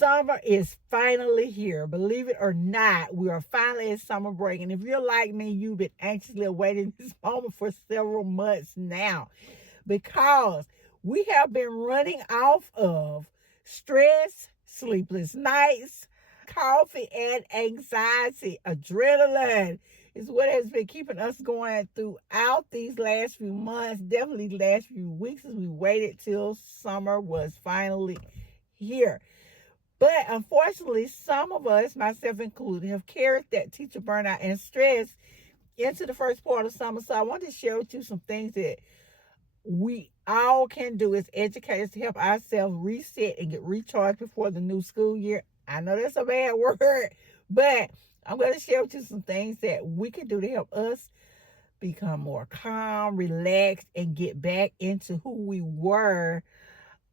Summer is finally here. Believe it or not, we are finally in summer break. And if you're like me, you've been anxiously awaiting this moment for several months now because we have been running off of stress, sleepless nights, coffee, and anxiety. Adrenaline is what has been keeping us going throughout these last few months, definitely the last few weeks as we waited till summer was finally here. But unfortunately, some of us, myself included, have carried that teacher burnout and stress into the first part of summer. So I want to share with you some things that we all can do as educators to help ourselves reset and get recharged before the new school year. I know that's a bad word, but I'm going to share with you some things that we can do to help us become more calm, relaxed, and get back into who we were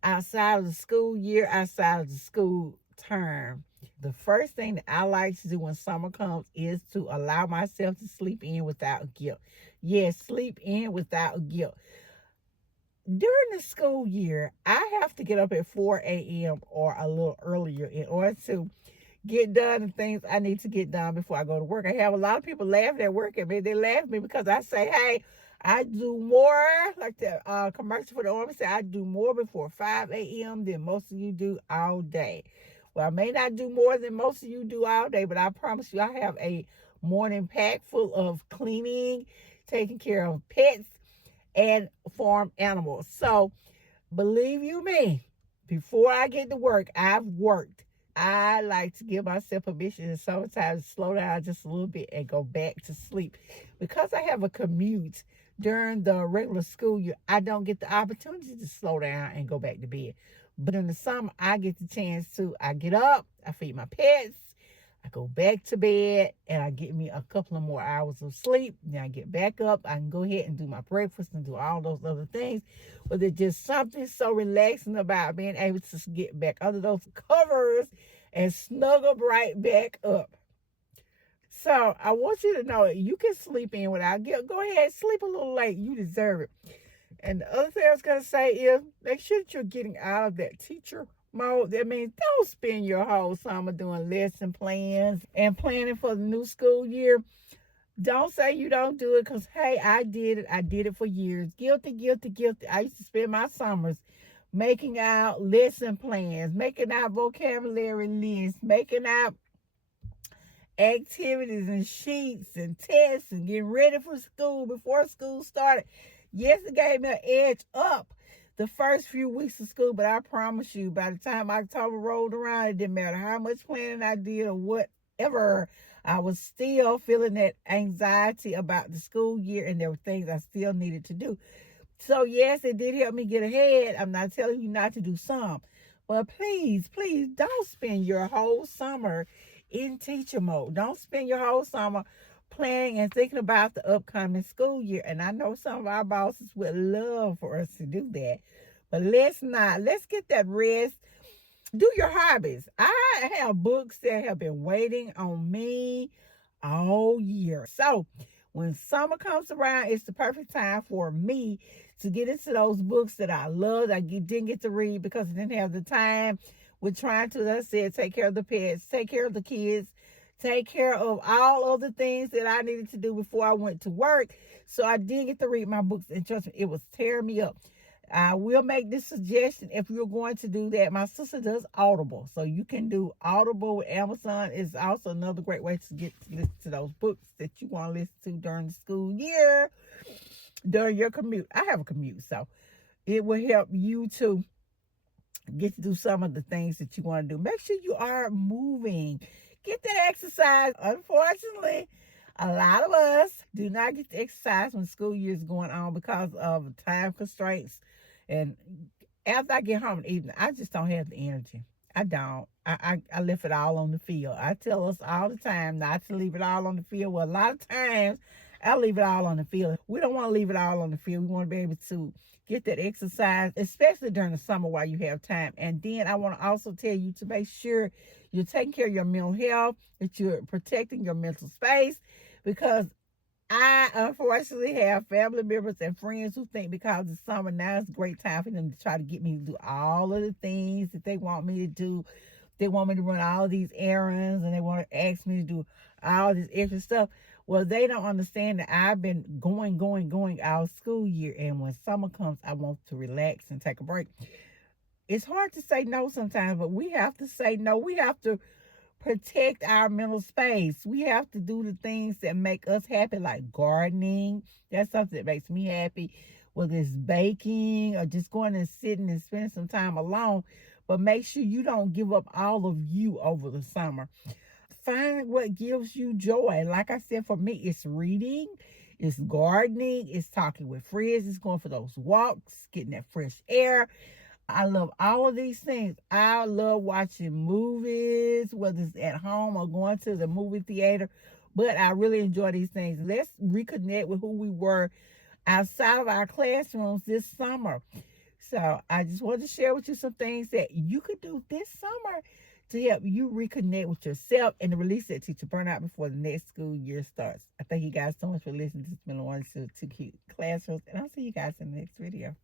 outside of the school year, outside of the school term. The first thing that I like to do when summer comes is to allow myself to sleep in without guilt. Yes, sleep in without guilt. During the school year, I have to get up at 4 a.m. or a little earlier in order to get done the things I need to get done before I go to work. I have a lot of people laughing at work at me. They laugh at me because I say, hey, I do more, like the commercial for the Army said, I do more before 5 a.m. than most of you do all day. Well, I may not do more than most of you do all day, but I promise you I have a morning pack full of cleaning, taking care of pets, and farm animals. So believe you me, before I get to work, I've worked. I like to give myself permission and sometimes slow down just a little bit and go back to sleep. Because I have a commute during the regular school year, I don't get the opportunity to slow down and go back to bed. But in the summer, I get the chance to. I get up, I feed my pets, I go back to bed, and I get me a couple of more hours of sleep. Then I get back up. I can go ahead and do my breakfast and do all those other things. But there's just something so relaxing about being able to get back under those covers and snuggle right back up. So I want you to know you can sleep in without guilt. Go ahead, sleep a little late. You deserve it. And the other thing I was going to say is make sure that you're getting out of that teacher mode. That means don't spend your whole summer doing lesson plans and planning for the new school year. Don't say you don't do it because, hey, I did it. I did it for years. Guilty, guilty, guilty. I used to spend my summers making out lesson plans, making out vocabulary lists, making out activities and sheets and tests and getting ready for school before school started. Yes, it gave me an edge up the first few weeks of school, but I promise you, by the time October rolled around, it didn't matter how much planning I did or whatever, I was still feeling that anxiety about the school year, and there were things I still needed to do. So, yes, it did help me get ahead. I'm not telling you not to do some, but please, please don't spend your whole summer in teacher mode. Don't spend your whole summer planning and thinking about the upcoming school year. And I know some of our bosses would love for us to do that, but let's not. Let's get that rest. Do your hobbies. I have books that have been waiting on me all year. So when summer comes around, it's the perfect time for me to get into those books that I loved. I didn't get to read because I didn't have the time. We're trying to, as I said, take care of the pets, take care of the kids, take care of all of the things that I needed to do before I went to work. So I didn't get to read my books, and trust me, it was tearing me up. I will make this suggestion if you're going to do that. My sister does Audible, so you can do Audible with Amazon. Is also another great way to get to listen to those books that you want to listen to during the school year, during your commute. I have a commute, so it will help you to get to do some of the things that you want to do. Make sure you are moving. Get that exercise. Unfortunately, a lot of us do not get to exercise when school year is going on because of time constraints. And after I get home in the evening, I just don't have the energy. I don't. I left it all on the field. I tell us all the time not to leave it all on the field. Well, a lot of times I leave it all on the field. We don't want to leave it all on the field. We want to be able to get that exercise, especially during the summer while you have time. And then I want to also tell you to make sure you're taking care of your mental health, that you're protecting your mental space, because I unfortunately have family members and friends who think because it's summer now it's a great time for them to try to get me to do all of the things that they want me to do They want me to run all these errands and they want to ask me to do all this extra stuff. Well, they don't understand that I've been going all school year. And when summer comes, I want to relax and take a break. It's hard to say no sometimes, but we have to say no. We have to protect our mental space. We have to do the things that make us happy, like gardening. That's something that makes me happy. Whether it's baking or just going and sitting and spending some time alone. But make sure you don't give up all of you over the summer. Find what gives you joy. Like I said, for me, it's reading, it's gardening, it's talking with friends, it's going for those walks, getting that fresh air. I love all of these things. I love watching movies, whether it's at home or going to the movie theater. But I really enjoy these things. Let's reconnect with who we were outside of our classrooms this summer. So I just wanted to share with you some things that you could do this summer to help you reconnect with yourself and to release that teacher burnout before the next school year starts. I thank you guys so much for listening to this LaWanda Shields 2 Cute Classrooms, and I'll see you guys in the next video.